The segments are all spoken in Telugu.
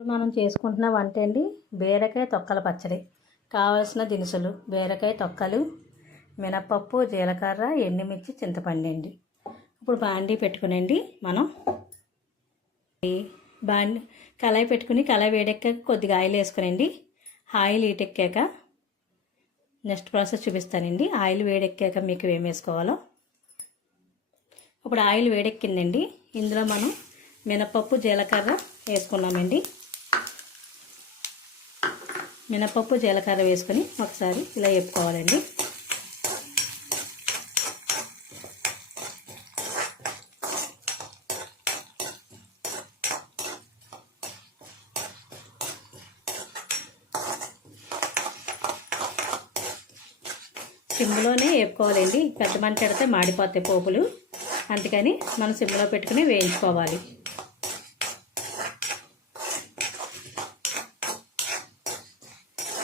మనం చేసుకుంటున్న వంట అండి బీరకాయ తొక్కల పచ్చడి. కావాల్సిన దినుసులు: బీరకాయ తొక్కలు, మినపప్పు, జీలకర్ర, ఎండుమిర్చి, చింతపండు అండి. ఇప్పుడు బాండీ పెట్టుకునండి. మనం కళాయి పెట్టుకుని కళాయి వేడెక్కాక కొద్దిగా ఆయిల్ వేసుకునండి. ఆయిల్ హీటెక్కాక నెక్స్ట్ ప్రాసెస్ చూపిస్తానండి. ఆయిల్ వేడెక్కాక మీకు ఏం వేసుకోవాలో. ఇప్పుడు ఆయిల్ వేడెక్కిందండి. ఇందులో మనం మినపప్పు, జీలకర్ర వేసుకున్నామండి. మినపప్పు, జీలకర్ర వేసుకొని ఒకసారి ఇలా వేపుకోవాలండి. సిమ్లోనే వేపుకోవాలండి. పెద్ద మంట పెడితే మాడిపోతాయి పోపులు, అందుకని మనం సిమ్లో పెట్టుకుని వేయించుకోవాలి.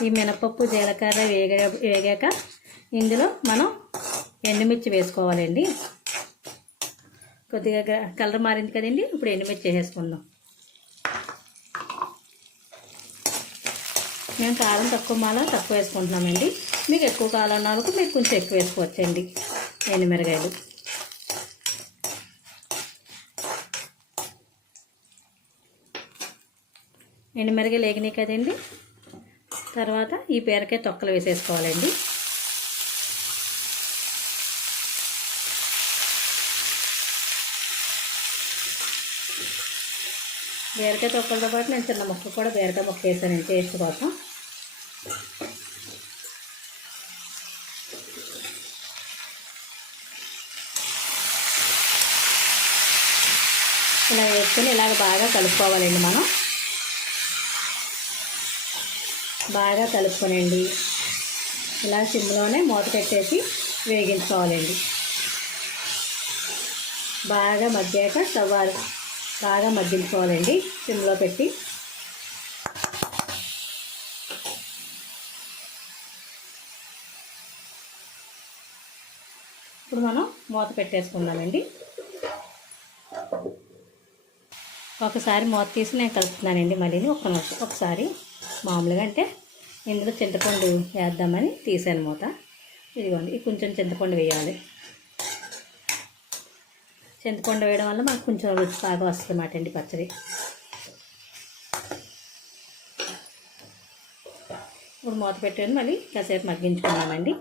ఈ మినపప్పు, జీలకర్ర వేగాక ఇందులో మనం ఎండుమిర్చి వేసుకోవాలండి. కొద్దిగా కలర్ మారింది కదండి, ఇప్పుడు ఎండుమిర్చి వేసేసుకుందాం. మేము కారం తక్కువ వేసుకుంటున్నామండి. మీకు ఎక్కువ కావాలన్న వరకు మీరు కొంచెం ఎక్కువ వేసుకోవచ్చండి ఎండుమిరగాయలు. ఎండుమిరగాయలు వేగినాయి కదండి. తర్వాత ఈ బీరకాయ తొక్కలు వేసేసుకోవాలండి. బీరకాయ తొక్కలతో పాటు నేను చిన్న ముక్క కూడా బీరకాయ ముక్క వేసానండి టేస్ట్ కోసం. ఇలా వేసుకొని ఇలాగ బాగా కలుపుకోవాలండి. మనం బాగా కలుపుకోనండి. ఇలా సిమ్లోనే మూత పెట్టేసి వేగించుకోవాలండి. బాగా మగ్గాక స్టవ్ బాగా మగ్గించుకోవాలండి సిమ్లో పెట్టి. ఇప్పుడు మనం మూత పెట్టేసుకుందామండి. ఒకసారి మూత తీసి నేను కలుపుతున్నానండి. మళ్ళీ ఒకసారి మామూలుగా అంటే ఇందులో చింతపండు వేద్దామని తీసాను మూత. ఇదిగోండి, కొంచెం చింతపండు వేయాలి. చింతపండు వేయడం వల్ల మనకు కొంచెం రుచి బాగా వస్తుంది అన్నమాట అండి పచ్చడి. ఇప్పుడు మూత పెట్టేది మళ్ళీ కాసేపు మగ్గించుకుందామండి.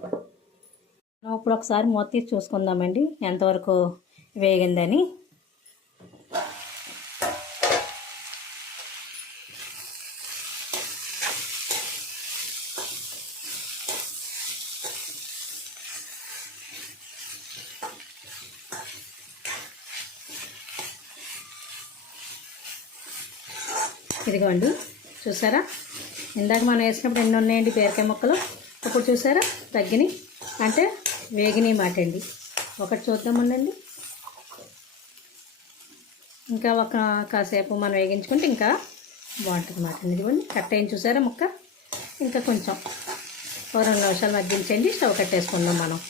ఇప్పుడు ఒకసారి మూత తీసి చూసుకుందామండి ఎంతవరకు వేగిందని. ఇదిగోండి, చూసారా, ఇందాక మనం వేసినప్పుడు ఎన్ని ఉన్నాయండి బీరకాయ ముక్కలు. ఇప్పుడు చూసారా తగ్గినాయి, అంటే వేగినాయి మాట అండి. ఒకటి చూద్దామండి. ఇంకా కాసేపు మనం వేగించుకుంటే ఇంకా బాగుంటుంది మాట అండి. ఇదిగోండి కట్ అయింది చూసారా ముక్క. ఇంకా కొంచెం 2 నిమిషాలు మగ్గించండి. స్టవ్ కట్టేసుకుందాం మనం.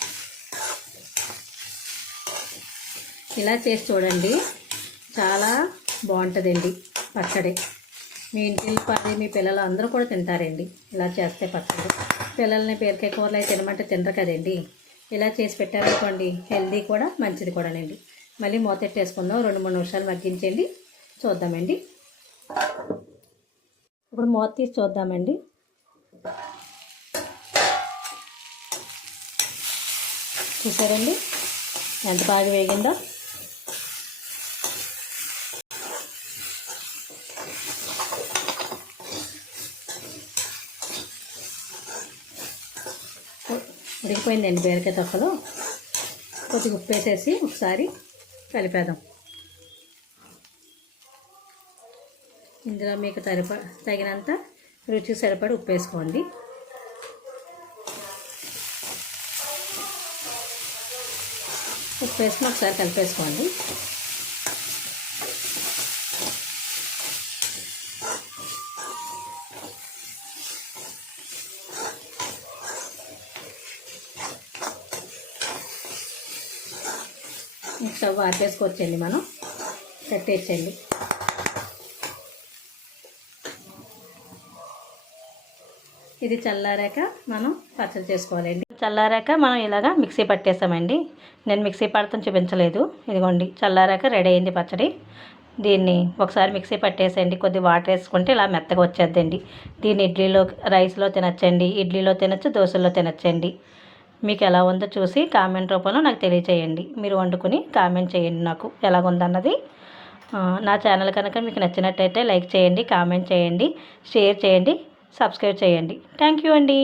ఇలా చేసి చూడండి, చాలా బాగుంటుందండి పచ్చడి. మీ ఇంటిల్లి మీ పిల్లలు అందరూ కూడా తింటారండి ఇలా చేస్తే పచ్చడి. పిల్లల్ని బీరకాయ కూరలు అయితే తినమంటే తినరు కదండి. ఇలా చేసి పెట్టారనుకోండి, హెల్దీ కూడా మంచిది కూడానండి. మళ్ళీ మూత పెట్టేసుకుందాం. 2-3 నిమిషాలు మగ్గించండి. చూద్దామండి. ఇప్పుడు మూత తీసి చూద్దామండి. చూసారండి ఎంత బాగా వేగిందో. ఉడికిపోయిందండి బీరకాయ తొక్కలు. కొద్దిగా ఉప్పు వేసేసి ఒకసారి కలిపేద్దాం. ఇందులో మీకు తగినంత రుచికి సరిపడి ఉప్పు వేసుకోండి. ఉప్పు వేసుకుని ఒకసారి కలిపేసుకోండి. స్టవ్ ఆపేసుకోవచ్చండి. మనం కట్టేయచ్చండి. ఇది చల్లారాక మనం పచ్చడి చేసుకోవాలండి. చల్లారాక మనం ఇలాగా మిక్సీ పట్టేసామండి. నేను మిక్సీ పడతాం చూపించలేదు. ఇదిగోండి చల్లారాక రెడీ అయింది పచ్చడి. దీన్ని ఒకసారి మిక్సీ పట్టేసేయండి. కొద్ది వాటర్ వేసుకుంటే ఇలా మెత్తగా వచ్చేద్దండి. దీన్ని ఇడ్లీలో రైస్లో తినచ్చండి, ఇడ్లీలో తినచ్చు, దోశల్లో తినచ్చండి. మీకు ఎలా ఉందో చూసి కామెంట్ రూపంలో నాకు తెలియచేయండి. మీరు వండుకుని కామెంట్ చేయండి నాకు ఎలాగుందన్నది. నా ఛానల్ కనుక మీకు నచ్చినట్టయితే లైక్ చేయండి, కామెంట్ చేయండి, షేర్ చేయండి, సబ్స్క్రైబ్ చేయండి. థ్యాంక్ యూ అండి.